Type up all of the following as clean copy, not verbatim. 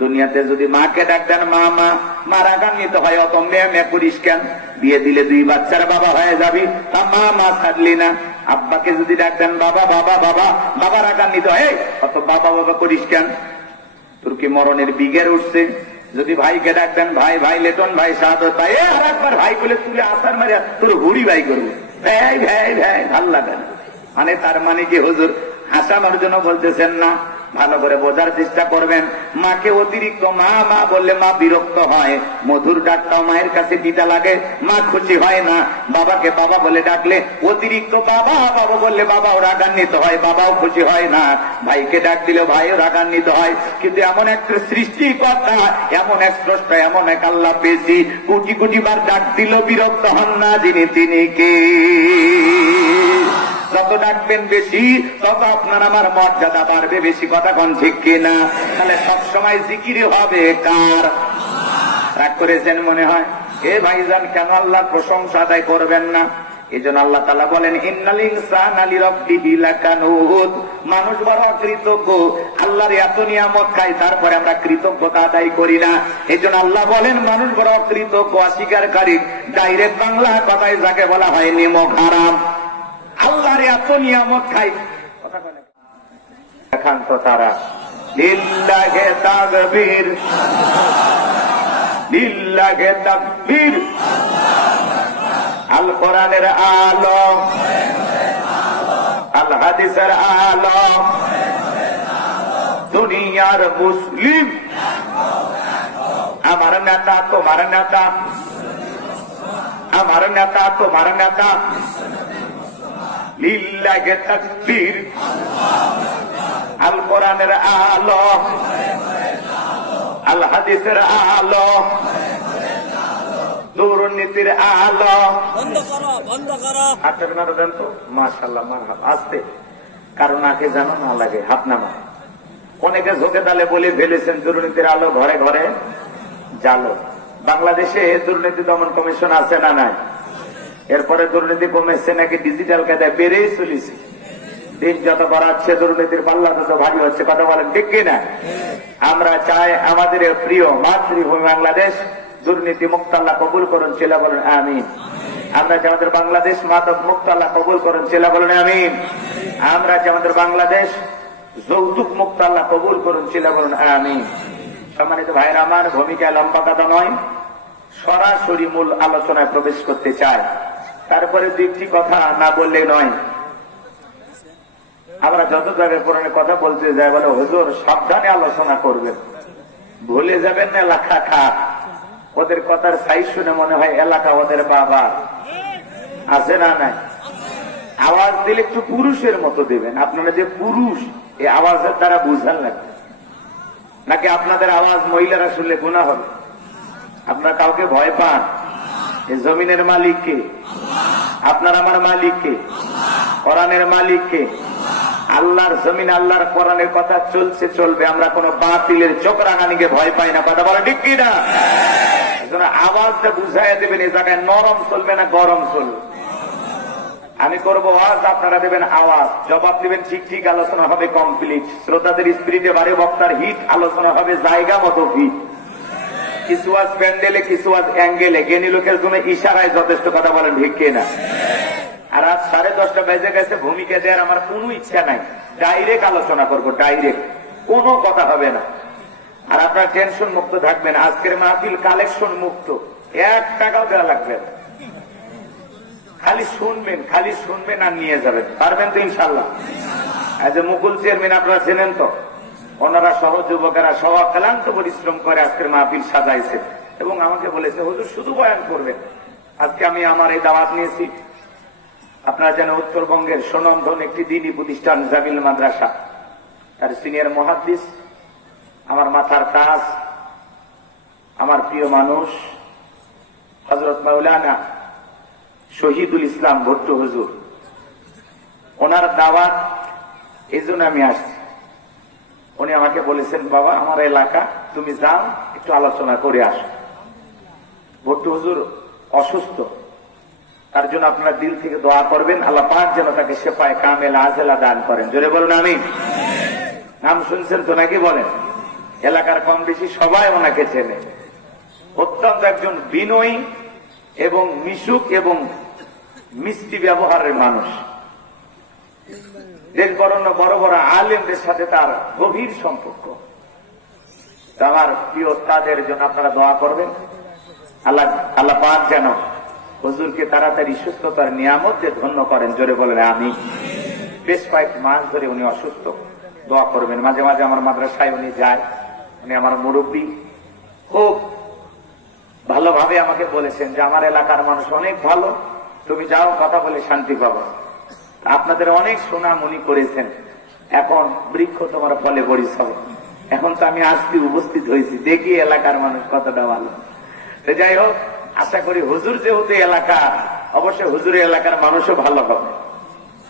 দুনিয়াতে যদি মাকে ডাক দেন মা মা, মা রাগান্বিত হয়, অত মেয়ে মেয়ে করিস কেন? বিয়ে দিলে 2 বাচ্চার বাবা হয়ে যাবি, তা মা মা ছাড়লি না। আব্বাকে যদি ডাক দেন বাবা বাবা বাবা, বাবা রাগান্বিত হয়, অত বাবা বাবা করিস কেন? তোর কি মরণের বিঘের উঠছে? যদি ভাইকে ডাক দেন ভাই ভাই লেটন ভাই শাহাদত ভাই, আর একবার ভাই বলে তুলে আসার মারিয়া তোর হুড়ি ভাই করবো, ভাই ভাই ভাই, ভাল লাগে না। মানে তার মানে কি হুজুর হাসানোর জন্য বলতেছেন না? ভালো করে বোঝার চেষ্টা করবেন। মাকে অতিরিক্ত মা মা বললে মা বিরক্ত হয়, মধুর ডাকটাও মায়ের কাছে দিতে লাগে, মা খুশি হয় না। বাবাকে বাবা বলে ডাকলে অতিরিক্ত বাবা বাবা বললে বাবাও রাগান্বিত হয়, বাবাও খুশি হয় না। ভাইকে ডাক দিলে ভাইও রাগান্বিত হয়। কিন্তু এমন এক সৃষ্টিকর্তা, এমন এক স্রষ্টা, এমন এক আল্লাহ পেয়েছি, কোটি কোটি বার ডাক দিল বিরক্ত হন না যিনি, তিনি কে? যত ডাকবেন বেশি তত আপনার আমার মর্যাদা বাড়বে বেশি। কথা কোন ঠিক কিনা? তাহলে সবসময় জিকির হবে কার? রাগ করেছেন মনে হয়? এ ভাইজান, কেন আল্লাহর প্রশংসা আদায় করবেন না? এই জন্য আল্লাহ তাআলা বলেন ইন্নাল ইনসানা লিরাব্বিহি লাকানুদ, মানুষ বড় কৃতজ্ঞ। আল্লাহর এত নিয়ামত খাই, তারপরে আমরা কৃতজ্ঞতা আদায় করি না। এই জন্য আল্লাহ বলেন মানুষ বড় কৃতজ্ঞ, অস্বীকারী। ডাইরেক্ট বাংলা কথায় যাকে বলা হয় নিমক হারাম। আল্লাহর এত নিয়ামত খাই, কথা বলে দেখান তো তারা। লিল্লাহে তাকবীর, লিল্লাহে তাকবীর। আল কোরআনের আলো, আল হাদিসের আলো, দুনিয়ার মুসলিম। আমার নেতা তোমার নেতা, আমার নেতা তোমার নেতা। লিল্লাহে তাকবীর, আল কোরআনের আলো, আল হাদিসের আলো, দুর্নীতির আলো। বন্ধ করো, বন্ধ করো। হাতের নাড়া দেন তো। মাশাআল্লাহ, মারহাবা। আস্তে, কারণ আগে জানো না লাগে হাত নামা। অনেকে ঝোঁকে তালে বলে ফেলেছেন দুর্নীতির আলো ঘরে ঘরে জালো। বাংলাদেশে দুর্নীতি দমন কমিশন আছে না নাই? এরপরে দুর্নীতি কমেছে নাকি ডিজিটাল কায়দায় বেড়েই চলেছে। দিন যত বাড়াচ্ছে দুর্নীতির পাল্লা তত ভারী হচ্ছে। কথা বলেন ঠিক কিনা? আমরা চাই আমাদের প্রিয় মাতৃভূমি বাংলাদেশ দুর্নীতি মুক্ত আল্লাহ কবুল করুন, চিল্লা বলেন আমিন। আমরা চাই আমাদের বাংলাদেশ মাদক মুক্ত আল্লাহ কবুল করুন, চিল্লা বলেন আমিন। আমরা চাই আমাদের বাংলাদেশ যৌতুক মুক্ত আল্লাহ কবুল করুন, চিল্লা বলেন আমিন। সম্মানিত ভাইরা আমার, ভূমিকা লম্বা কথা নয়, সরাসরি মূল আলোচনায় প্রবেশ করতে চাই। তারপরে 2টি কথা না বললে নয়। আমরা যত জায়গায় পুরানো কথা বলতে যাই, বলে হুজুর সাবধানে আলোচনা করবেন, ভুলে যাবেন না এলাকা খা। ওদের কথার সাইজ শুনে মনে হয় এলাকা ওদের বাবা আছে না নাই? আওয়াজ দিলে একটু পুরুষের মতো দেবেন। আপনারা যে পুরুষ, এই আওয়াজের দ্বারা বুঝান লাগবে, নাকি আপনাদের আওয়াজ মহিলারা শুনলে গুনাহ হবে? আপনারা কাউকে ভয় পান? এই জমিনের মালিক কে? আপনার আমার মালিক কে? কোরআনের মালিক কে? আল্লাহর জমিন, আল্লাহর কোরআনের কথা চলছে, চলবে। আমরা কোন বাতিলের চক্রাঙ্গানিকে ভয় পাই না। কথা বলে ঠিক কিনা? আওয়াজটা বুঝাই দেবেন, এই জায়গায় নরম চলবে না গরম চলবে। আমি করবো আওয়াজ, আপনারা দেবেন আওয়াজ, জবাব দিবেন ঠিক ঠিক। আলোচনা হবে কমপ্লিট। শ্রোতাদের স্পিরিটে বাড়ে, বক্তার হিট, আলোচনা হবে জায়গা মতো হিট। কিছু আজ প্যান্ডেলে, কিছু আজ অ্যাঙ্গেলে, জ্ঞানী লোকের জন্য ইশারায় যথেষ্ট। কথা বলেন ঠিক কিনা? আর আজ 10:30 বেজে গেছে, ভূমিকা দেওয়ার আমার কোনো ইচ্ছা নাই। ডাইরেক্ট আলোচনা করবো, ডাইরেক্ট, কোনো কথা হবে না। আর আপনার টেনশন মুক্ত থাকবেন। আজকের মাহফিল কালেকশন মুক্ত, 1 টাকাও দেওয়া লাগবে না। খালি শুনবেন, খালি শুনবেন আর নিয়ে যাবেন। পারবেন তো ইনশাল্লাহ? যে মুকুল চেয়ারম্যান আপনারা চেনেন তো, ওনারা সহ যুবকেরা সহ ক্লান্ত পরিশ্রম করে আজকের মাহফিল সাজাইছে এবং আমাকে বলেছে হুজুর শুধু বয়ান করবেন। আজকে আমি আমার এই দাওয়াত নিয়েছি। আপনারা জানেন উত্তরবঙ্গের সুনামধন্য একটি দ্বীনি প্রতিষ্ঠান জামিল মাদ্রাসা, তার সিনিয়র মুহাদ্দিস, আমার মাথার তাজ, আমার প্রিয় মানুষ হযরত মাওলানা শহীদুল ইসলাম ভুট্টো হুজুর, ওনার দাওয়াত, এই জন্য আমি আসছি। উনি আমাকে বলেছেন বাবা আমার এলাকা, তুমি যাও একটু আলোচনা করে আসো। ভুট্টো হুজুর অসুস্থ, তার জন্য আপনারা দিল থেকে দোয়া করবেন, আল্লাহ পাক যেন তাকে শেফায়ে কামেলা আজেলা দান করেন। জোরে বলুন আমিন। নাম শুনছেন তো নাকি? বলেন এলাকার কম বেশি সবাই ওনাকে চেনে। অত্যন্ত একজন বিনয়ী এবং মিশুক এবং মিষ্টি ব্যবহারের মানুষ। দেশ বরণ্য বড় বড় আলেমদের সাথে তার গভীর সম্পর্ক। আমার প্রিয় তাদের জন্য আপনারা দোয়া করবেন, আল্লাহ পাক যেন হুজুরকে তাড়াতাড়ি সুস্থতার নিয়ামতে ধন্য করেন। জোরে বলেন আমি। বেশ কয়েক মাস ধরে উনি অসুস্থ, দোয়া করবেন। মাঝে মাঝে আমার মাদ্রাসায় উনি যায়, উনি আমার মুরব্বী। খুব ভালোভাবে আমাকে বলেছেন যে আমার এলাকার মানুষ অনেক ভালো, তুমি যাও কথা বলে শান্তি পাবো। আপনাদের অনেক সুনাম উনি করেছেন। এখন বৃক্ষ তোমার ফলে বড়ি সব। এখন তো আমি আজকে উপস্থিত হয়েছি, দেখি এলাকার মানুষ কতটা ভালো। তো যাই হোক, আশা করি হুজুর যেহেতু এলাকা, অবশ্যই হুজুরের এলাকার মানুষও ভালো হবে,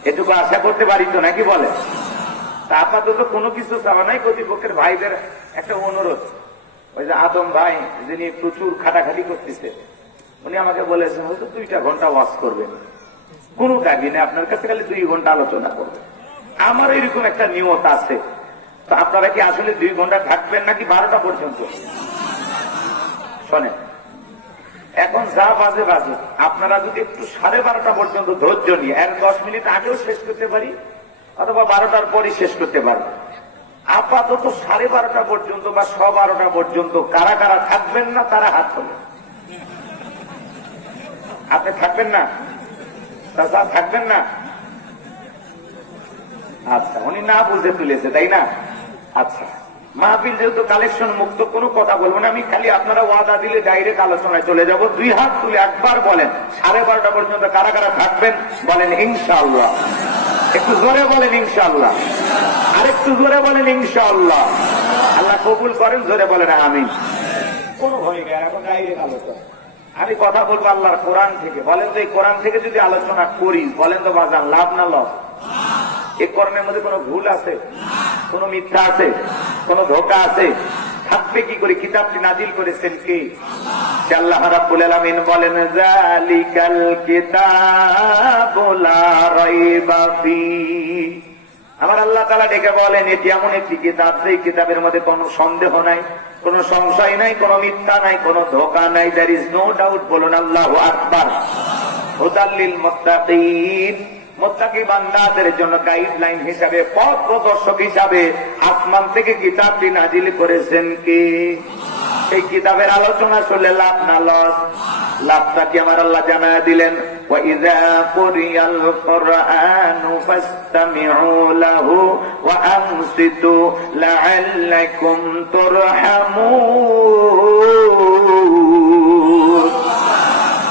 এটুকু আশা করতে পারি তো, নাকি বলে? তা আপাতত কোনো কিছু চাওয়া নাই। কর্তৃপক্ষের ভাইদের একটা অনুরোধ, ওই যে আদম ভাই যিনি প্রচুর খাটাখাটি করতেছে, উনি আমাকে বলেছেন হয়তো 2টা ঘন্টা ওয়াজ করবেন, কোন দাবি নেই, আপনার কাছে খালি 2 ঘন্টা আলোচনা করবেন। আমার এরকম একটা নিয়ত আছে। তো আপনারা কি আসলে 2 ঘন্টা থাকবেন নাকি 12টা পর্যন্ত? শোনেন, এখন যা বাজে বাজে, আপনারা যদি একটু 12:30 পর্যন্ত ধৈর্য নিয়ে 10 মিনিট আগেও শেষ করতে পারি, অথবা 12টার পরই শেষ করতে পারবো। আপাতত 12:30 পর্যন্ত বা 12:15 পর্যন্ত কারা কারা থাকবেন না তারা হাত তোলেন। আপনি থাকবেন না? থাকবেন না? আচ্ছা, উনি না বুঝে তুলেছে, তাই না? আচ্ছা, মাহফিল যেহেতু কালেকশন মুক্ত, কোনো কথা বলবো না আমি। খালি আপনারা ওয়াদা দিলে ডাইরেক্ট আলোচনায় চলে যাব। 2 হাত তুলে একবার বলেন 12:30 পর্যন্ত কারা কারা থাকবেন, বলেন ইনশাআল্লাহ। একটু জোরে বলেন ইনশাআল্লাহ, আরেকটু জোরে বলেন ইনশাআল্লাহ। আল্লাহ কবুল করেন, জোরে বলেন আমিন। কোন ভয় নেই, এখন ডাইরেক্ট আলোচনা। আমি কথা বলবো আল্লাহর কোরআন থেকে। বলেন তো এই কোরআন থেকে যদি আলোচনা করি, বলেন তো বাজান লাভ না লস? এই কোরআনের মধ্যে কোনো ভুল আছে? কোন মিথ্যা আছে? কোন ধোঁকা আছে? থাকবে কি করে? কিতাবটি নাজিল করেছেন কে? আল্লাহ রাব্বুল আলামিন বলেন যালিকাল কিতাবু লা রাইবা ফীহি। আমার আল্লাহ তাআলা ডেকে বলেন এটি এমন একটি কিতাব, সেই কিতাবের মধ্যে কোনো সন্দেহ নাই, কোনো সংশয় নাই, কোনো মিথ্যা নাই, কোনো ধোঁকা নাই। There is no doubt. বলুন আল্লাহু আকবার। হুদাল লিল মুত্তাকিন। মুত্তাকি বান্দাদের জন্য গাইডলাইন হিসাবে, পথ প্রদর্শক হিসাবে আসমান থেকে কিতাবটি নাজিল করেছেন কে? এই কিতাবের আলোচনা শুনলে লাভ না লস? লাভটা কি আমার আল্লাহ জানায় দিলেন। وَإِذَا قُرِئَ الْقُرْآنُ فَاسْتَمِعُوا لَهُ وَأَنصِتُوا لَعَلَّكُمْ تُرْحَمُونَ।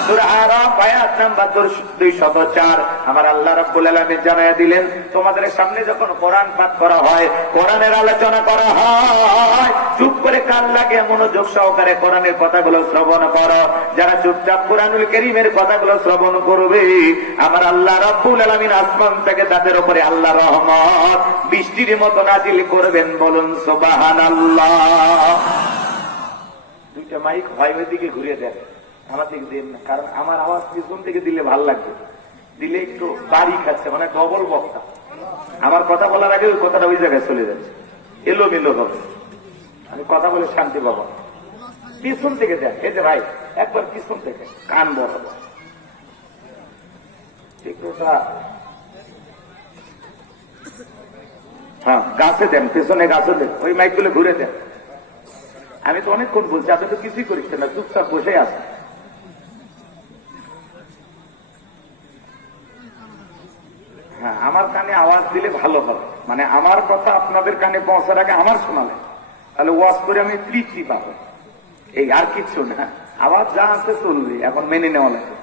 সূরা আরাফ আয়াত নাম্বার 204। আমার আল্লাহ রাব্বুল আলামিন জানায়া দিলেন, তোমাদের সামনে যখন কোরআন পাঠ করা হয়, কোরআনের আলোচনা করা হয়, চুপ করে কান লাগিয়ে মনোযোগ সহকারে কোরআনের কথাগুলো শ্রবণ করো। যারা চুপচাপ কোরআনুল কারীমের কথাগুলো শ্রবণ করবে, আমার আল্লাহ রাব্বুল আলামিন আসমান থেকে তাদের উপরে আল্লাহর রহমত বৃষ্টির মতো নাজিল করবেন। বলুন সুবহানাল্লাহ। 2টা মাইক হয় ওইদিকে ঘুরিয়ে দেন, আমার দিকে দিন না, কারণ আমার আওয়াজ পিছন থেকে দিলে ভাল লাগবে। দিলে একটু বাড়ি খাচ্ছে, মানে ডবল বক্তা। আমার কথা বলার আগে ওই কথাটা ওই জায়গায় চলে যাচ্ছে, এলোমেলো হবে। আমি কথা বলে শান্তি পাবো। পিছন থেকে দেন। এই যে ভাই, একবার পিছন থেকে কান বরাবর হ্যাঁ, গাছে দেন, পেছনে গাছে দেন, ওই মাইকগুলো ঘুরে দেন। আমি তো অনেকক্ষণ বলছি, আপনি তো কিছুই করিস না, চুপচাপ বসে আছে। হ্যাঁ, আমার কানে আওয়াজ দিলে ভালো হবে, মানে আমার কথা আপনাদের কানে পৌঁছার আগে আমার শোনালে, তাহলে ওয়াজ করে আমি তৃপ্তি পাবো। এই আর কিচ্ছু না, আওয়াজ যা আছে চলবে, এখন মেনে নেওয়া লাগে।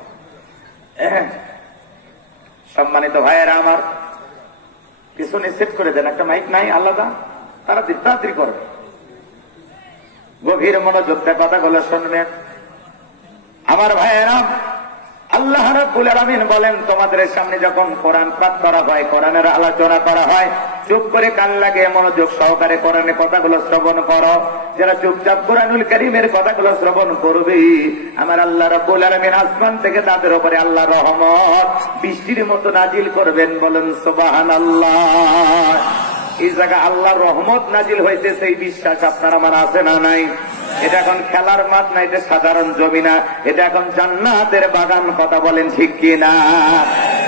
সম্মানিত ভাইয়েরা আমার, পিছনে সেট করে দেন একটা মাইক নাই আলাদা, তাড়াতাড়ি করে গভীর মনোযোগ দিয়ে কথাগুলো শুনবেন। আমার ভাইয়েরা, আল্লাহ রাব্বুল আলামিন বলেন, তোমাদের সামনে যখন কোরআন পাঠ করা হয়, কোরআনের আলোচনা করা হয়, চুপ করে কান লাগিয়ে মনোযোগ সহকারে কোরআনের কথাগুলো শ্রবণ করো। যারা চুপচাপ কোরআনুল কারীমের কথাগুলো শ্রবণ করবে, আমার আল্লাহ রাব্বুল আলামিন আসমান থেকে তাদের উপরে আল্লাহর রহমত বৃষ্টির মতো নাজিল করবেন। বলেন সুবহানাল্লাহ। এই জায়গায় আল্লাহর রহমত নাজিল হইতেছে, এই বিশ্বাস আপনার আমার আছে না নাই? এটা এখন খেলার মাঠ না, এটা সাধারণ জমি না, এটা এখন জান্নাতের বাগান। কথা বলেন ঠিক কি না?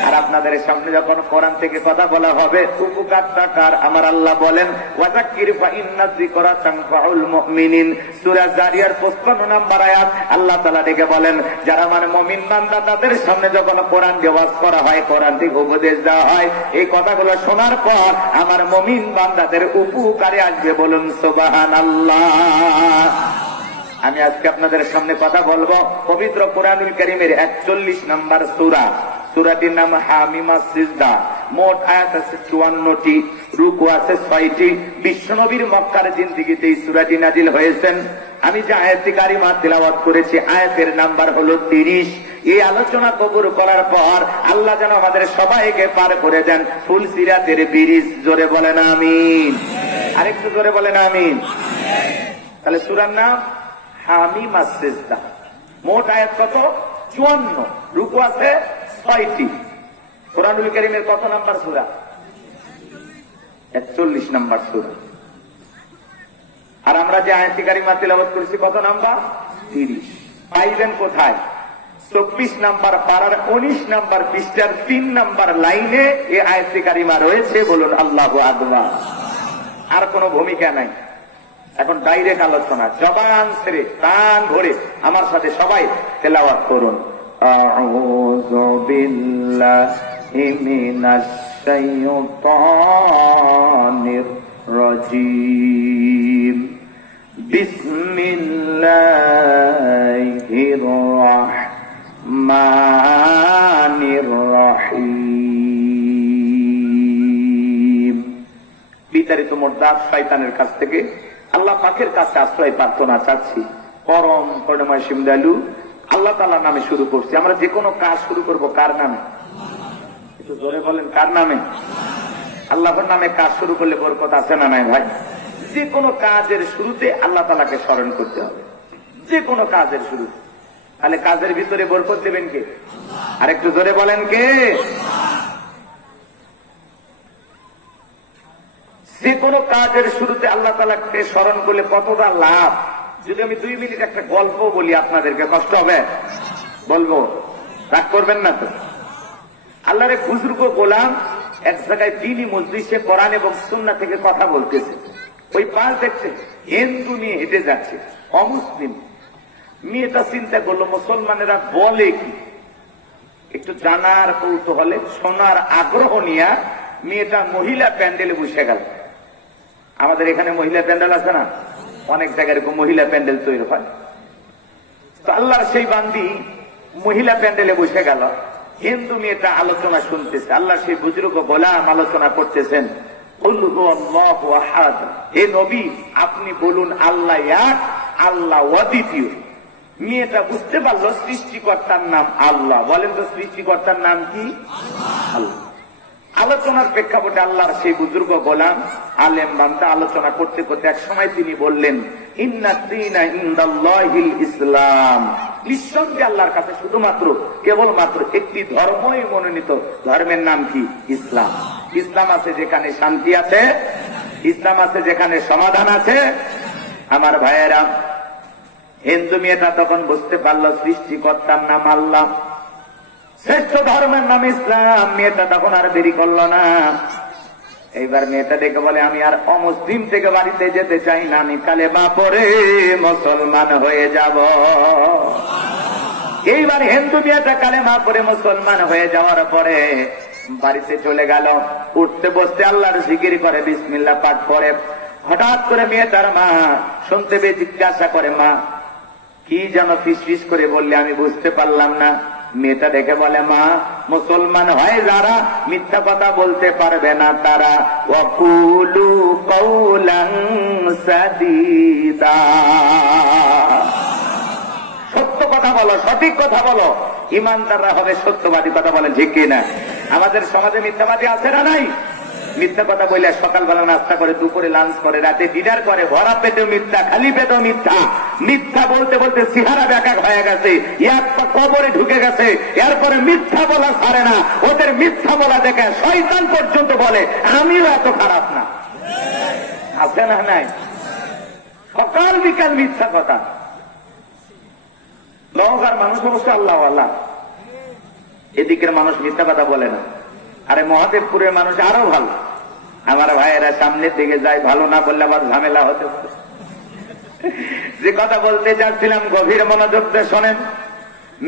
আর আপনাদের সামনে যখন কোরআন থেকে কথা বলা হবে, উপকারটা কার? আমার আল্লাহ বলেন ওয়াযাক্কির ফাইন্না যিকরা তানফাউল মুমিনিন, সূরা জারিয়ার 55 নম্বর আয়াত। আল্লাহ তাআলা ডেকে বলেন, যারা মানে মুমিন বান্দা তাদের সামনে যখন কোরআন দিয়ে ওয়াজ করা হয়, কোরআন থেকে উপদেশ দেওয়া হয়, এই কথাগুলো শোনার পর আমার মুমিন বান্দাদের উপকারে আসবে। বলুন সুবহানাল্লাহ। আমি আজকে আপনাদের সামনে কথা বলবো পবিত্র কোরআনুল কারীমের 41 নম্বর সূরা। সূরাটির নাম হামিমা সিজদা। মোট আয়াত আছে 54টি, রুকু আছে 6টি। বিশ্বনবীর মক্কার জিন্দেগিতে এই সূরাটি নাজিল হয়েছেন। আমি যে আয়াতটি কারিমা তিলাওয়াত করেছি, আয়াতের নাম্বার হলো 30। এই আলোচনা কবুল করার পর আল্লাহ যেন আমাদের সবাইকে পার করে দেন ফুল সিরাতের ব্রিজ। জোরে বলেন আমিন। আরেকটু জোরে বলেন আমিন। তাহলে সূরার নাম হামিমা সিজদা। মোট আয়াত কত? 54। রুকু আছে 6টি। কোরআনুল কারীমের কত নাম্বার সূরা? 41 নম্বর সূরা। আর আমরা যে আয়াতটি কারিমা তিলাওয়াত করেছি কত নাম্বার? 30। পাইবেন কোথায়? 24 নাম্বার পারার 19 নাম্বার পৃষ্ঠার 3 নাম্বার লাইনে এই আয়াতটি কারিমা রয়েছে। বলুন আল্লাহু আকবার। আর কোনো ভূমিকা নাই। এখন ডাইরেক্ট আলোচনা, জবান ছেড়ে কান ভরে আমার সাথে সবাই তেলাওয়াত করুন। আউযু বিল্লাহি মিনাশ শাইতানির রাজীম। বিসমিল্লাহির রাহমানির রহিম। বিতাড়িত মোরদাদ শয়তানের কাছ থেকে আল্লাহ পাকের কাছে আশ্রয় প্রার্থনা চাচ্ছি। পরম করুণাময় সীম দয়ালু আল্লাহ তাআলার নামে শুরু করছি। আমরা যে কোনো কাজ শুরু করব কার নামে? একটু জোরে বলেন, কার নামে? আল্লাহর নামে কাজ শুরু করলে বরকত আছে না নাই ভাই? যে কোনো কাজের শুরুতে আল্লাহ তাআলাকে স্মরণ করতে হবে, যে কোনো কাজের শুরু। তাহলে কাজের ভিতরে বরকত দেবেন কে? আর একটু জোরে বলেন কে? যে কোনো কাজের শুরুতে আল্লাহ তাআলাকে স্মরণ করলে কতটা লাভ। যদি আমি 2 মিনিট একটা গল্প বলি আপনাদেরকে, কষ্ট হবে? বলবো, রাগ করবেন না তো? আল্লাহর এক বুজুর্গ গোলাম এক জায়গায় দ্বীনি মজলিসে কোরআন এবং সুন্নাহ থেকে কথা বলতেছে। ওই পাশ দেখছে হিন্দু নিয়ে হেঁটে যাচ্ছে, অমুসলিম। মেয়েটা চিন্তা করলো মুসলমানেরা বলে কি, একটু জানার কৌতূহলে শোনার আগ্রহ নিয়ে মেয়েটা মহিলা প্যান্ডেলে বসে গেল। আমাদের এখানে মহিলা প্যান্ডেল আছে না? অনেক জায়গায় এরকম মহিলা প্যান্ডেল তৈরি হয়। তো আল্লাহর সেই বান্দি মহিলা প্যান্ডেলে বসে গেল। হিন্দু মেয়েটা আলোচনা শুনতেছে। আল্লাহ সেই বুজুর্গ গোলাম আলোচনা করতেছেন। হে নবী, আপনি বলুন আল্লাহ এক, আল্লাহ অদ্বিতীয়। মেয়েটা বুঝতে পারলো সৃষ্টিকর্তার নাম আল্লাহ। বলেন তো সৃষ্টিকর্তার নাম কি? আল্লাহ। আলোচনার প্রেক্ষাপটে আল্লাহর সেই বুজুর্গ গোলাম আলেম বান্দা আলোচনা করতে করতে এক সময় তিনি বললেন, ইন্নাদ দীনা ইনদাল্লাহিল ইসলাম। নিঃসন্দেহে আল্লাহর কাছে শুধুমাত্র কেবলমাত্র একটি ধর্মই মনোনীত, ধর্মের নাম কি? ইসলাম। ইসলাম আছে যেখানে শান্তি আছে, ইসলাম আছে যেখানে সমাধান আছে। আমার ভাইয়েরা, হিন্দু মেয়েটা তখন বুঝতে পারলো সৃষ্টিকর্তার নাম আল্লাহ, শ্রেষ্ঠ ধর্মের নাম ইসলাম। মেয়েটা তখন আর দেরি করলো না। এইবার মেয়েটা ডেকে বলে, আমি আর অমুসলিম থেকে বাড়িতে যেতে চাই না, আমি কালেমা পড়ে মুসলমান হয়ে যাব। এইবার হিন্দু মেয়েটা কালেমা পড়ে মুসলমান হয়ে যাওয়ার পরে বাড়িতে চলে গেল। উঠতে বসতে আল্লাহর জিকির করে, বিসমিল্লাহ পাঠ করে। হঠাৎ করে মেয়েটার মা শুনতে পেয়ে জিজ্ঞাসা করে, মা কি যেন ফিসফিস করে বললে, আমি বুঝতে পারলাম না। মেয়েটা দেখে বলে, মা মুসলমান হয় যারা মিথ্যা কথা বলতে পারবে না তারা। ওয়াকুলু কাওলান সাদীদা, সত্য কথা বলো, সঠিক কথা বলো। ইমানদাররা হবে সত্যবাদী। কথা বলেন ঠিক কিনা? আমাদের সমাজে মিথ্যাবাদী আছে না নাই? মিথ্যা কথা বলে সকালবেলা নাস্তা করে, দুপুরে লাঞ্চ করে, রাতে ডিনার করে, ভরা পেটেও মিথ্যা, খালি পেটেও মিথ্যা। মিথ্যা বলতে বলতে চেহারা ব্যাকা হয়ে গেছে, কবরে ঢুকে গেছে। এরপরে মিথ্যা বলা ছাড়ে না। ওদের মিথ্যা বলা দেখে শয়তান পর্যন্ত বলে আমিও এত খারাপ না। আছে না নাই? সকাল বিকাল মিথ্যা কথা। নওগাঁর মানুষ অবশ্য আল্লাহ আল্লাহ, এদিকের মানুষ মিথ্যা কথা বলে না। আরে মহাদেবপুরের মানুষ আরো ভালো। আমার ভাইয়েরা সামনের দিকে যায়, ভালো না বললে আবার ঝামেলা হতে পারে। যে কথা বলতে চাচ্ছিলাম গভীর মনোযোগ দিয়ে শোনেন।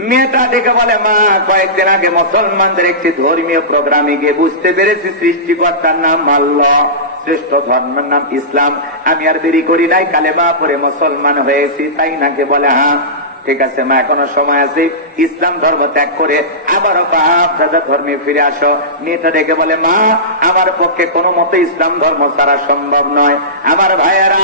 মেয়েটা ডেকে বলে, মা কয়েকদিন আগে মুসলমানদের একটি ধর্মীয় প্রোগ্রামে গিয়ে বুঝতে পেরেছি সৃষ্টিকর্তার নাম আল্লাহ, শ্রেষ্ঠ ধর্মের নাম ইসলাম। আমি আর দেরি করি নাই, কালেমা পড়ে মুসলমান হয়েছি। তাই নাকি? বলে হ্যাঁ। ঠিক আছে মা, এখনো সময় আছে, ইসলাম ধর্ম ত্যাগ করে আবারও বাপ দাদা ধর্মে ফিরে আসো। মেয়েটা ডেকে বলে, মা আমার পক্ষে কোনো মতে ইসলাম ধর্ম ছাড়া সম্ভব নয়। আমার ভাইয়েরা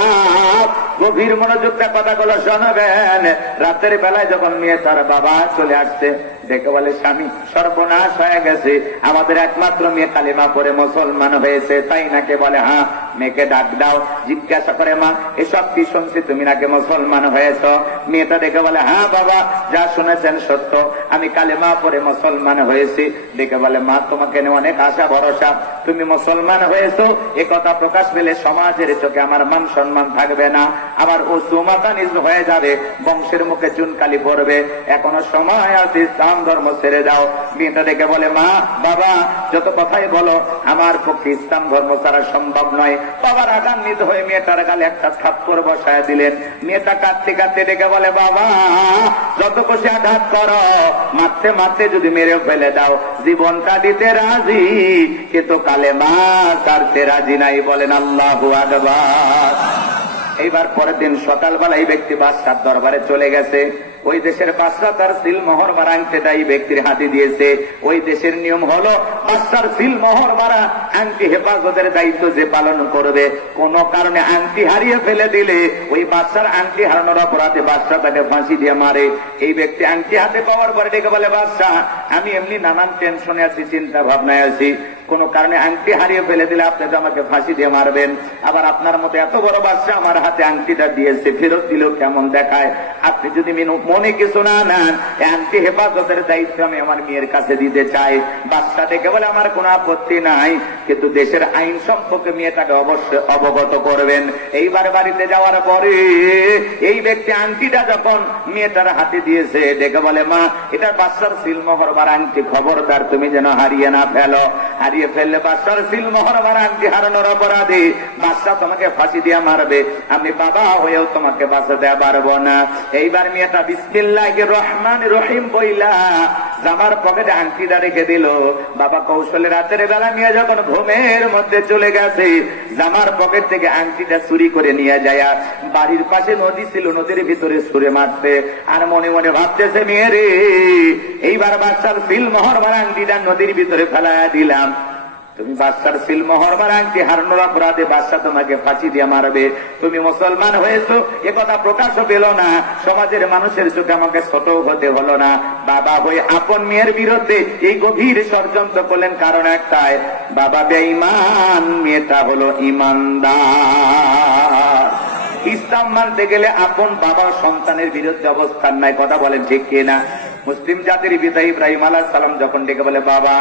গভীর মনোযোগটা কথাগুলো শোনাবেন। রাতের বেলায় যখন মেয়ে তার বাবা চলে আসছে, ডেকে বলে, স্বামী সর্বনাশ হয়ে গেছে, আমাদের একমাত্র মেয়ে কালিমা পড়ে মুসলমান হয়েছে। তাই নাকি? বলে হ্যাঁ। মেয়েকে ডাক দাও। জিজ্ঞাসা করে, মা এসব কি শুনছি, তুমি নাকি মুসলমান হয়েছ? মেয়েটা ডেকে বলে, হ্যাঁ বাবা, যা শুনেছেন সত্য, আমি কালেমা পড়ে মুসলমান হয়েছি। ডেকে বলে, মা তোমাকে নিয়ে অনেক আশা ভরসা, তুমি মুসলমান হয়েছো, এ কথা প্রকাশ পেলে সমাজের চোখে আমার মান সম্মান থাকবে না, আমার উসুমাতা নিজ হয়ে যাবে, বংশের মুখে চুনকালি পড়বে। এখনো সময় আছে, ইসলাম ধর্ম ছেড়ে দাও। মেয়েটা ডেকে বলে, মা বাবা যত কথাই বলো, আমার পক্ষে ইসলাম ধর্ম ছাড়া সম্ভব নয়। বাবা রাগান্বিত হয়ে মেয়েটার গালে একটা থাপ্পড় বসায় দিলেন। মেয়েটা কাঁদতে কাঁদতে ডেকে বলে, বাবা যত খুশি আঘাত করো, মারতে মারতে যদি মেরে ফেলে দাও, জীবনটা দিতে রাজি, কিন্তু কালেমা ছাড়তে রাজি নাই। বলেন আল্লাহু আকবার। এইবার পরের দিন সকালবেলা এই ব্যক্তি বাদশার দরবারে চলে গেছে। ওই দেশের বাদশা তার সিল মোহর মারা আংটিটা এই ব্যক্তির হাতে দিয়েছে। ওই দেশের নিয়ম হলো বাদশার সিল মোহর মারা আংটি হেফাজতের দায়িত্ব যে পালন করবে, কোন কারণে আংটি হারিয়ে ফেলে দিলে ওই বাদশার আংটি হারানোর অপরাধে বাদশা তাকে ফাঁসি দিয়ে মারে। এই ব্যক্তি আংটি হাতে পাওয়ার পরে ডেকে বলে, বাদশাহ আমি এমনি নানান টেনশনে আছি, চিন্তা ভাবনায় আছি, কোন কারণে আংটি হারিয়ে ফেলে দিলে আপনি তো আমাকে ফাঁসি দিয়ে মারবেন। আবার আপনার মতো এত বড় বাদশা আমার হাতে আংটিটা দিয়েছে, ফেরত দিলেও কেমন দেখায়। আপনি যদি মনে কিছু না নেন, আংটি হেফাজতের দায়িত্ব আমি আমার মেয়ের কাছে দিতে চাই। বাদশা ডেকে বলে, আমার কোনো আপত্তি নাই, কিন্তু দেশের আইন সম্পর্কে মেয়েটাকে অবশ্যই অবগত করবেন। এইবার বাড়িতে যাওয়ার পরে এই ব্যক্তি আংটিটা যখন মেয়েটার হাতে দিয়েছে, ডেকে বলে, মা এটা বাদশার সিলমোহর বার আংটি, খবরদার তুমি যেন হারিয়ে না ফেলো। হারিয়ে ফেললে বাদশার সিলমোহর বার আংটি হারানোর অপরাধে বাদশা তোমাকে ফাঁসি দিয়ে মারবে, আমি বাবা হয়েও তোমাকে বাঁচাতে পারবো না। এইবার মেয়েটা বিসমিল্লাহির রহমানির রহিম বইলা জামার পকেটে আংটিটা রেখে দিল। বাবা কৌশলে রাতের বেলা নিয়ে যখন ঘুমের মধ্যে চলে গেছে, জামার পকেট থেকে আংটিটা চুরি করে নিয়ে যায়। বাড়ির পাশে নদী ছিল, নদীর ভিতরে ছুঁড়ে মারছে, আর মনে মনে ভাবতেছে, মেয়েরে এইবার বাদশার সিলমোহর বার আংটিটা নদীর ভিতরে ফেলাইয়া দিলাম, তুমি বাদশার সিলমোহর বার আংটি হারানোর অপরাধে বাদশা তোমাকে ফাঁসি দিয়ে মারবে। তুমি মুসলমান হয়েছো, এ কথা প্রকাশও পেল না, সমাজের মানুষের চোখে আমাকে ছোট হতে হলো না। বাবা হয়ে আপন মেয়ের বিরুদ্ধে এই গভীর ষড়যন্ত্র করলেন, কারণ একটাই, বাবা বেঈমান, মেয়েটা হলো ইমানদার। ইসলাম মানতে গেলে আপন বাবা সন্তানের বিরুদ্ধে অবস্থান নাই। কথা বলেন ঠিক কিনা? মুসলিম জাতির পিতা ইব্রাহিম আলাইহিস সালাম যখন ডেকে বলে, বাবা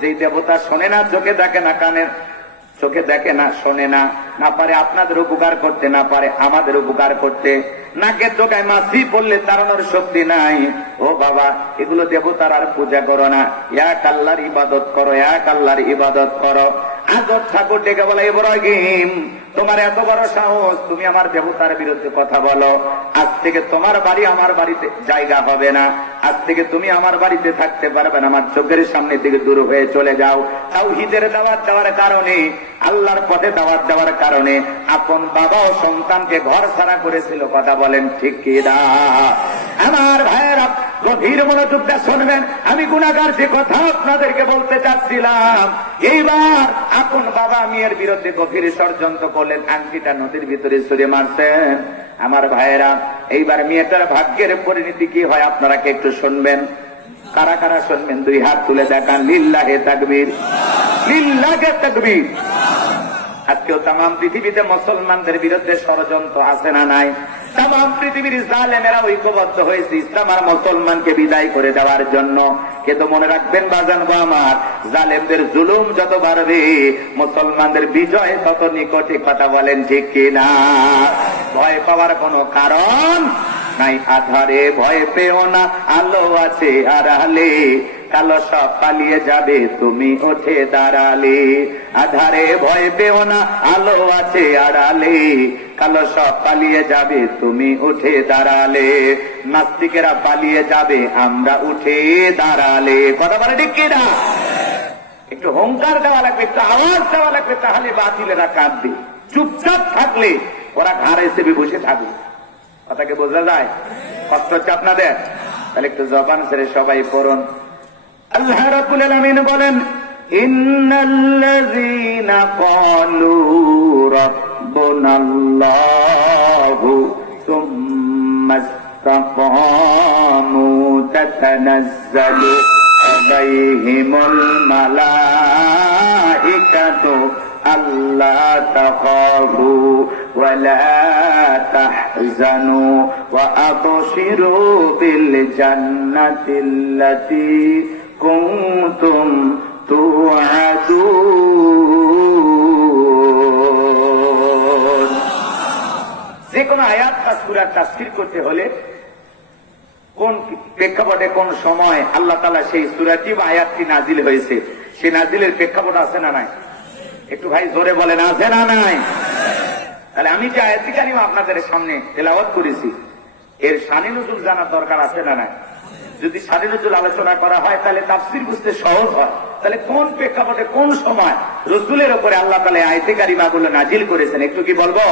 যেই দেবতা শোনে না, চোখে দেখে না, চোখে দেখে না, শোনে না, না পারে আপনাদের উপকার করতে, না পারে আমাদের উপকার করতে, নাকের ডোকায় মাছি পড়লে তাড়ানোর শক্তি নাই, ও বাবা এগুলো দেবতার আর পূজা করো না, এক আল্লাহর ইবাদত করো, এক আল্লাহর ইবাদত করো। আদর ঠাকুর ডেকে বলে, ইব্রাহিম তোমার এত বড় সাহস, তুমি আমার দেবতার বিরুদ্ধে কথা বলো, আজ থেকে তোমার বাড়ি আমার বাড়িতে জায়গা হবে না, আজ থেকে তুমি আমার বাড়িতে থাকতে পারবে না, আমার চোখের সামনে থেকে দূর হয়ে চলে যাও। তাওহীদের দাওয়াত দেওয়ার কারণে, আল্লাহর পথে দাওয়াত দেওয়ার কারণে আপন বাবা ও সন্তানকে ঘর ছাড়া করেছিল। কথা বলেন ঠিক কি না? আমার ভাইয়েরা গভীর মনোযোগটা শুনবেন, আমি গুনাহগার যে কথা আপনাদেরকে বলতে চাচ্ছিলাম। এইবার আপন বাবা মেয়ের বিরুদ্ধে গভীর ষড়যন্ত্র করলেন, আংটিটা নদীর ভিতরে ছুঁড়ে মারছেন। আমার ভাইয়েরা এইবার মেয়েটার ভাগ্যের পরিণতি কি হয় আপনারা কি একটু শুনবেন? কারা কারা শুনবেন? দুই হাত তুলে দেখান। লিল্লাহে তাকবীর, লিল্লাহে তাকবীর। আজকেও তাম পৃথিবীতে মুসলমানদের বিরুদ্ধে ষড়যন্ত্র আছে না নাই? তাম পৃথিবীর জালেমেরা ঐক্যবদ্ধ হয়েছে ইসলাম আর মুসলমানকে বিদায় করে দেওয়ার জন্য। কিন্তু মনে রাখবেন বাজান গো আমার, জালেমদের জুলুম যত বাড়বে মুসলমানদের বিজয় তত নিকটে। কথা বলেন ঠিক কিনা? ভয় পাওয়ার কোনো কারণ নাই। আধারে ভয় পেও না, আলো আছে আড়ালে, কালো সব পালিয়ে যাবে তুমি উঠে দাঁড়ালে। আধারে ভয় পেও না, আলো আছে আড়ালে, কালো সব পালিয়ে যাবে তুমি উঠে দাঁড়ালে। নাস্তিকেরা পালিয়ে যাবে, আমরা উঠে দাঁড়ালে। কথা বলে ঠিক কিনা? একটু হুঙ্কার দেওয়া লাগবে, একটু আওয়াজ দেওয়া লাগবে, তাহলে বাতিলেরা কাঁদবে। চুপচাপ থাকলে ওরা ঘাড়ে চেপে বসে থাকবে। কথাকে বোঝা যায়? কষ্ট হচ্ছে আপনাদের? তাহলে একটু জবান ছেড়ে সবাই পড়ুন। আল্লাহ রাব্বুল আলামিন বলেন, ইন্নাল্লাযীনা ক্বালু রাব্বুনাল্লাহু সুম্মা ইসতাকামু তাতানাজ্জালু আলাইহিমুল মালাইকাতু আল্লা তাখাফু ওয়া লা তাহজানু ওয়া আবশিরু বিল জান্নাতিল্লাতী কুনতুম তুআদুন। যে কোনো আয়াত বা সূরার তাফসীর করতে হলে কোন প্রেক্ষাপটে কোন সময় আল্লাহ তাআলা সেই সূরাটি বা আয়াতটি নাজিল হয়েছে, সেই নাজিলের প্রেক্ষাপট আছে না নাই? একটু ভাই জোরে বলেন, আছে না নাই? তাহলে আমি যে আয়াতি কারিমা আপনাদের সামনে তেলাওয়াত করেছি, এর শানে নুজুল জানার দরকার আছে না নাই? যদি শানে নুজুল আলোচনা করা হয় তাহলে তাফসীর বুঝতে সহজ হয়। তাহলে কোন প্রেক্ষাপটে কোন সময় রাসূলের উপরে আল্লাহ তাআলা আয়াতি কারিমাগুলো নাজিল করেছেন একটু কি বলবো?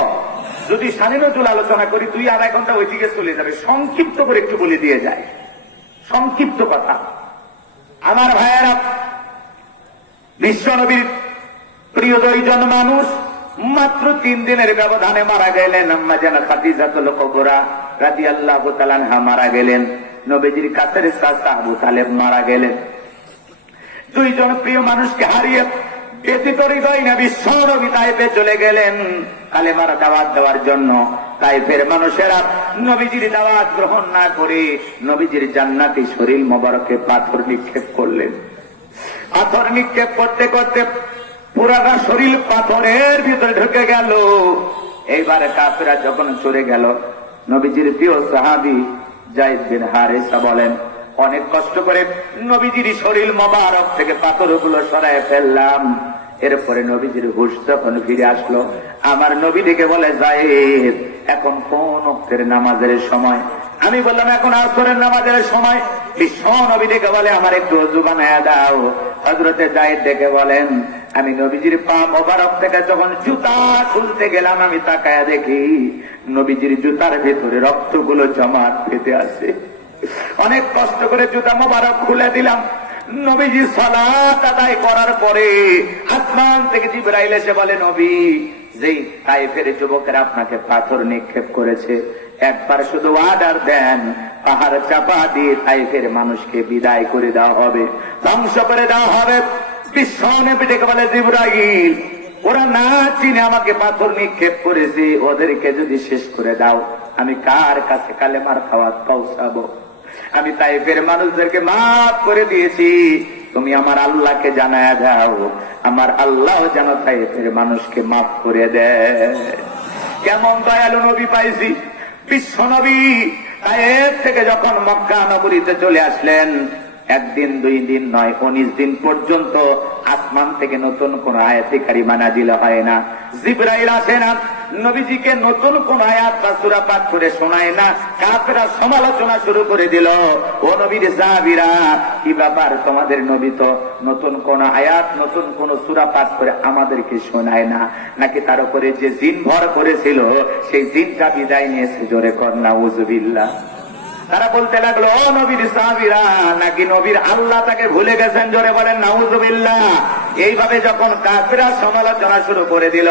যদি শানে নুজুল আলোচনা করি 2-2.5 ঘন্টা ওইদিকে চলে যাবে। সংক্ষিপ্ত করে একটু বলে দিয়ে যায়, সংক্ষিপ্ত কথা। আমার ভাইয়েরা, বিশ্বনবীর প্রিয় 2 জন মানুষ মাত্র 3 দিনের ব্যবধানে মারা গেলেন। আম্মা জানা খাদিজাতুল কুবরা রাদিয়াল্লাহু তাআলা আনহা মারা গেলেন। নবীজির কাছের চাচা আবু তালেব মারা গেলেন। 2 জন প্রিয় মানুষকে হারিয়ে ব্যথিত হৃদয় নবী বিশ্বনবী তায়েফে চলে গেলেন কালেমার দাওয়াত দেওয়ার জন্য। তায়েফের মানুষেরা নবীজির দাওয়াত গ্রহণ না করে নবীজির জান্নাতি শরীর মোবারকে পাথর নিক্ষেপ করলেন। পাথর নিক্ষেপ করতে করতে পুরাটা শরীর পাথরের ভিতরে ঢুকে গেল। এইবারে কাফেররা যখন চলে গেল, নবীজির প্রিয় সাহাবী যায়েদ বিন হারেসা বলেন, অনেক কষ্ট করে নবীজির শরীর মোবারক থেকে পাথরগুলো সরায় ফেললাম। এরপরে নবীজির হুঁশ যখন ফিরে আসলো, আমার নবী ডেকে বলে, যায়েদ এখন কোন ওয়াক্তের নামাজের সময়? আমি বললাম এখন আসরের নামাজের সময়। বিশ্ব নবী ডেকে বলে, আমার একটু ওযু বানায়া দাও। হযরতে যায়েদ ডেকে বলেন, আমি নবীজির পা মোবারক থেকে যখন জুতা খুলতে গেলাম, আমি তাকায়া দেখি নবীজির জুতার ভেতরে রক্তগুলো জমাট বেঁধে আছে। অনেক কষ্ট করে জুতা মোবারক খুলে দিলাম। নবীজি সালাত আদায় করার পরে আসমান থেকে জিবরাইল এসে বলে, নবী, যেই তায়েফের যুবকেরা আপনাকে পাথর নিক্ষেপ করেছে, একবার শুধু অর্ডার দেন, পাহাড় চাপা দিয়ে তায়েফের মানুষকে বিদায় করে দেওয়া হবে, ধ্বংস করে দেওয়া হবে। বিশ্বনবী ডেকে বলে, জিবরাইল, ওরা না চিনে আমাকে পাথর নিক্ষেপ করেছে, ওদেরকে যদি শেষ করে দাও, আমি কার কাছে কালেমার দাওয়াত পৌঁছাবো? আমি তায়েফের মানুষদেরকে মাফ করে দিয়েছি, তুমি আমার আল্লাহকে জানায়া দাও, আমার আল্লাহ যেন তায়েফের মানুষকে মাফ করে দেয়। কেমন দয়ালু নবী পাইছি! বিশ্ব নবী তায়েফ থেকে যখন মক্কা নগরীতে চলে আসলেন, 1 দিন 2 দিন নয়, 19 দিন পর্যন্ত আসমান থেকে নতুন কোন আয়াতে কারিমা নাযিল হয় না। জিবরাইল আসে না, নবীজিকে নতুন কোন আয়াত বা সূরা পাঠ করে শোনায় না। কাফেররা সমালোচনা শুরু করে দিল, ও নবীর সাহাবীরা, কি ব্যাপার, তোমাদের নবী তো নতুন কোন আয়াত নতুন কোন সূরা পাঠ করে আমাদেরকে শোনায় না, নাকি তার উপরে যে জিন ভর করেছিল সেই জিনটা বিদায় নিয়েছে? জোরে কর নাউযুবিল্লাহ। তারা বলতে লাগলো, ও নবীর সাহাবীরা, নাকি নবীর আল্লাহ তাকে ভুলে গেছেন? জোরে বলেন নাউযুবিল্লাহ। এইভাবে যখন কাফেররা সমালোচনা শুরু করে দিল,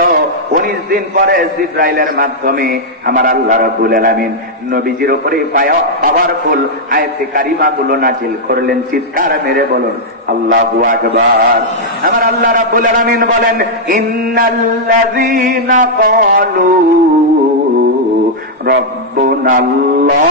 19 দিন পরে জিবরাইলের মাধ্যমে আমার আল্লাহ রাব্বুল আলামিন নবীজির উপরে পাওয়ারফুল আয়াতে কারিমাগুলো নাযিল করলেন। চিৎকার মেরে বলুন আল্লাহু আকবার। আমার আল্লাহ রাব্বুল আলামিন বলেন, ইন্নাল্লাযীনা ক্বালু রাব্বুনাল্লাহ।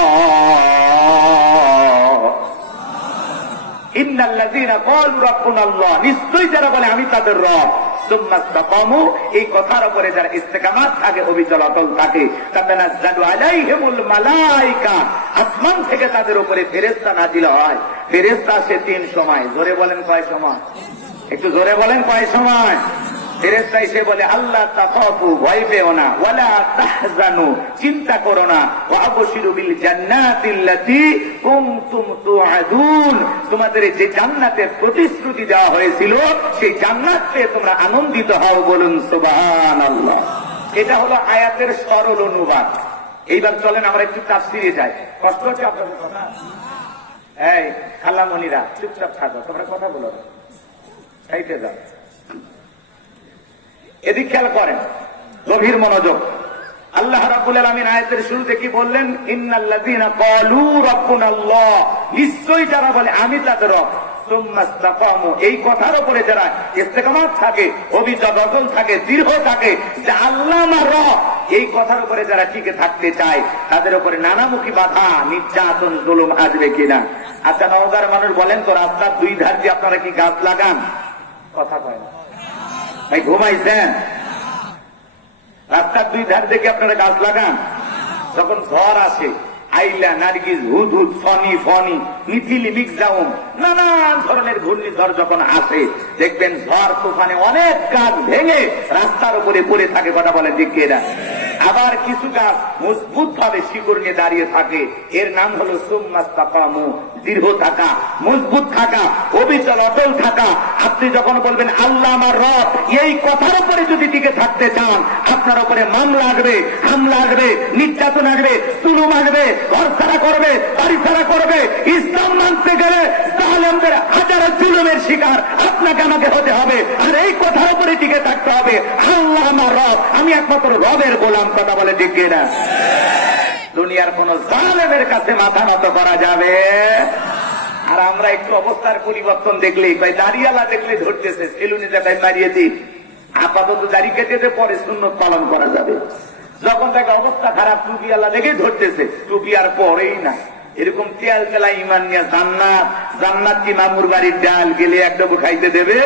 ইন্নাল্লাযীনা ক্বালু রাব্বুনাল্লাহ, নিশ্চয়ই যারা বলে আমি তাদের রব, সুম্মা ইসতাকামু, এই কথার উপরে যারা ইস্তেকামাত থাকে, অবিচল অটল থাকে, তাতানাজ্জালু আলাইহিমুল মালায়েকা, আসমান থেকে তাদের উপরে ফেরেশতা নাযিল হয়। ফেরেশতা আসে 3 সময়। জোরে বলেন কয় সময়? একটু জোরে বলেন কয় সময়? ফেরেশতা এসে বলে আল্লাহ তাখাফু, ভয় পেও না, ওয়ালা তাহজানু, চিন্তা করো না, ওয়া আবশিরু বিল জান্নাতিল্লাতী কুনতুম তুআদুন, তোমাদের যে জান্নাতের প্রতিশ্রুতি দেওয়া হয়েছিল সেই জান্নাত পেয়ে তোমরা আনন্দিত হও। বলুন সুবহানাল্লাহ। এটা হলো আয়াতের সরল অনুবাদ। এইবার চলেন আমরা একটু তাফসীরে যাই। কষ্ট হচ্ছে আপনাদের কথা? এই খালামণিরা চুপচাপ থাকো, তোমরা কথা বলো না, চাইতে যাও। এদিক খেয়াল করেন, গভীর মনোযোগ। আল্লাহ রাব্বুল আলামিন আয়াতের শুরুতে কি বললেন? ইন্নাল্লাযীনা ক্বালু রাব্বুনাল্লাহ, নিশ্চয়ই যারা বলে আমি তাদের রব, সুম্মা ইসতাকামু, এই কথার উপরে যারা ইস্তেকামাত থাকে, অবিচল অটল থাকে, দৃঢ় থাকে যে আল্লাহ আমার রব, এই কথার উপরে যারা টিকে থাকতে চায়, তাদের উপরে নানামুখী বাধা, নির্যাতন, জুলুম আসবে কিনা? আচ্ছা নওগাঁর মানুষ বলেন তো, রাস্তার 2 ধার দিয়ে আপনারা কি গাছ লাগান? কথা কয় না ভাই, ঘুমাইছেন? রাস্তার 2 ধার দেখে আপনারা গাছ লাগান? যখন ঝড় আসে, আইলা, নার্গিস, হুদহুদ, ফনি ফনি, মিথিলি, মিক্সাউম, নানান ধরনের ঘূর্ণিঝড় যখন আসে, দেখবেন ঝড় তুফানে অনেক গাছ ভেঙে রাস্তার উপরে পড়ে থাকে। কথা বলে ঠিক কিনা? আবার কিছু গাছ মজবুত ভাবে শিকড় নিয়ে দাঁড়িয়ে থাকে। এর নাম হলো সুম্মা ইসতাকামু, দৃঢ় থাকা, মজবুত থাকা, অবিচল অটল থাকা। আপনি যখন বলবেন আল্লাহ আমার রব, এই কথার উপরে যদি টিকে থাকতে চান, আপনার উপরে মামলা আসবে, হামলা আসবে, নির্যাতন আসবে, জুলুম আসবে, ঘর ছাড়া করবে, বাড়ি ছাড়া করবে। ইসলাম মানতে গেলে জালেমদের হাজারো জুলুমের শিকার আপনাকে আমাকে হতে হবে। আর এই কথার উপরে টিকে থাকতে হবে, আল্লাহ আমার রব, আমি একমাত্র রবের গোলাম। কথা বলে ঠিক কিনা? দুনিয়ার কোন জালেমের কাছে মাথা নত করা যাবে। আর আমরা একটু অবস্থার পরিবর্তন দেখলেই, ভাই দাড়িওয়ালা দেখলে ধরতেছে, সেলুনি জায়গায় মারিয়ে দিই, আপাতত দাড়ি কেটে পরে সুন্নত পালন করা যাবে। যখন তাকে অবস্থা খারাপ, টুপিওয়ালা দেখে ধরতেছে, টুপি আর পরেই না। এরকম তেল তেলা ইমান নিয়ে জান্নাত, জান্নাত কি মামুর বাড়ির ডাল গেলে একটু খাইতে দেবে?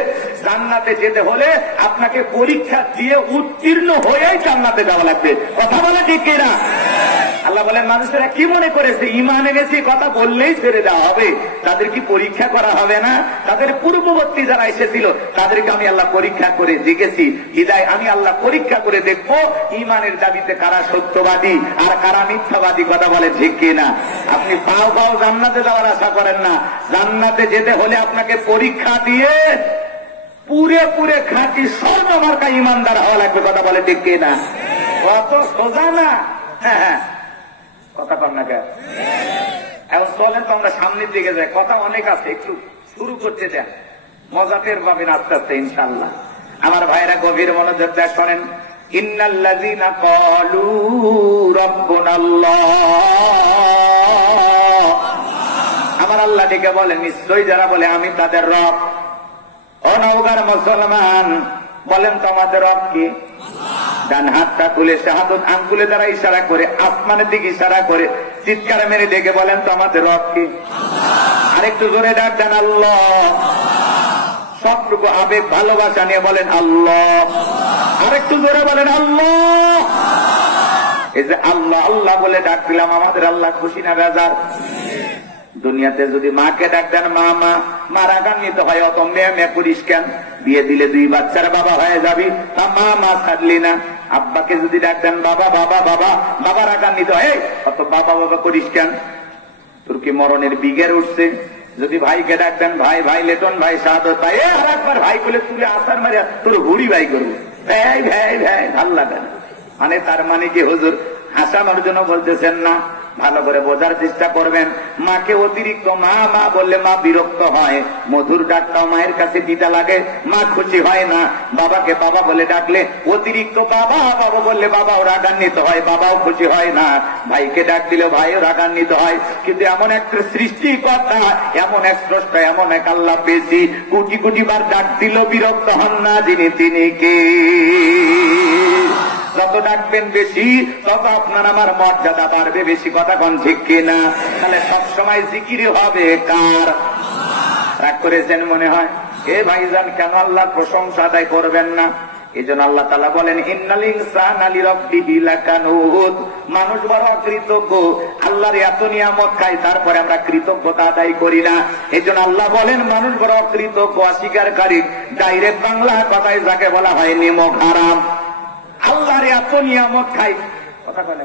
জান্নাতে যেতে হলে আপনাকে পরীক্ষা দিয়ে উত্তীর্ণ হয়েই জান্নাতে যাওয়া লাগবে। কথা বলে ঠিক কিনা? আল্লাহ বলেন মানুষেরা কি মনে করেছে ইমান এনেছে কথা বললেই ছেড়ে দেওয়া হবে? তাদের কি পরীক্ষা করা হবে না? তাদের পূর্ববর্তী যারা এসেছিল তাদেরকে আমি আল্লাহ পরীক্ষা করে দেখেছি। বিদায় আমি আল্লাহ পরীক্ষা করে দেখবো ইমানের দাবিতে কারা সত্যবাদী আর কারা মিথ্যাবাদী। কথা বলে ঠিক কিনা? আপনি পাও পাও জান্নাতে যাওয়ার আশা করেন না। জান্নাতে যেতে হলে আপনাকে পরীক্ষা দিয়ে পুরে পুরে খাঁটি স্বর্ণ মার্কা ইমানদার হওয়া লাগবে। কথা বলে ঠিক কিনা? কত সোজা না? হ্যাঁ, কথা কর না কেন? এখন চলেন তো আমরা সামনের দিকে যাই। কথা অনেক আছে, একটু শুরু করতে দেন, মজা টের পাবেন আস্তে আস্তে ইনশাআল্লাহ। আমার ভাইরা গভীর মনোযোগ দিয়ে শোনেন। ইন্নাল্লাযীনা ক্বালু রাব্বুনাল্লাহ, আমার আল্লাহ ডেকে বলেন নিশ্চয়ই যারা বলে আমি তাদের রব। ও নওগাঁর মুসলমান, বলেন তো আমাদের রব কি? ডান হাতটা তুলে শাহাদত আঙ্গুলে দ্বারা ইশারা করে আসমানের দিকে ইশারা করে চিৎকার মেরে ডেকে বলেন তো আমাদের রব কি? আরেকটু জোরে ডাক দেন আল্লাহ। সবটুকু আবেগ ভালোবাসা নিয়ে বলেন আল্লাহ। আরেকটু জোরে বলেন আল্লাহ। এই যে আল্লাহ আল্লাহ বলে ডাক দিলাম, আমাদের আল্লাহ খুশি না বেজার? দুনিয়াতে যদি মাকে ডাক দেন মা মা, মার আগান্বিত হয়, অত মেয়ে মেয়ে করিস কেন? বিয়ে দিলে 2 বাচ্চার বাবা হয়ে যাবি, তা মা মা ছাড়লি না। আব্বাকে যদি ডাক দেন বাবা বাবা বাবা, বাবার আগান্বিত হয়, অত বাবা বাবা করিস কেন? তোর কি মরণের বিঘের উঠছে? যদি ভাইকে ডাক দেন ভাই ভাই, লেটন ভাই, শাহাদত ভাই, আর একবার ভাই বলে তুলে আসার মারিয়া তোর হুড়ি ভাই করবো, ভাই ভাই ভাই, ভাল লাগে না। মানে তার মানে কি হুজুর হাসানোর জন্য বলতেছেন না? ভালো করে বোঝার চেষ্টা করবেন। মাকে অতিরিক্ত মা মা বললে মা বিরক্ত হয়, মধুর ডাকটাও মায়ের কাছে দিতে লাগে, মা খুশি হয় না। বাবাকে বাবা বলে ডাকলে অতিরিক্ত বাবা বাবা বললে বাবাও রাগান্বিত হয়, বাবাও খুশি হয় না। ভাইকে ডাক দিলে ভাইও রাগান্বিত হয়। কিন্তু এমন এক সৃষ্টিকর্তা, এমন এক স্রষ্টা, এমন এক আল্লাহ পেয়েছি, কোটি কোটি বার ডাক দিল বিরক্ত হন না যিনি, তিনি কে? যত ডাকবেন বেশি তত আপনার আমার মর্যাদা বাড়বে বেশি। কথা কোন ঠিক কিনা? তাহলে সবসময় জিকির হবে কার? রাগ করেছেন মনে হয়? এ ভাইজান, কেন আল্লাহর প্রশংসা আদায় করবেন না? এই জন্য আল্লাহ তাআলা বলেন ইন্নাল ইনসানা লিরাব্বিহি লাকানুদ, মানুষ বড় অকৃতজ্ঞ। আল্লাহর এত নিয়ামত খাই, তারপরে আমরা কৃতজ্ঞতা আদায় করি না। এই জন্য আল্লাহ বলেন মানুষ বড় অকৃতজ্ঞ, অস্বীকারী। ডাইরেক্ট বাংলা কথায় যাকে বলা হয় নিমক হারাম। আল্লাহর এত নিয়ামত খাই, কথা বলে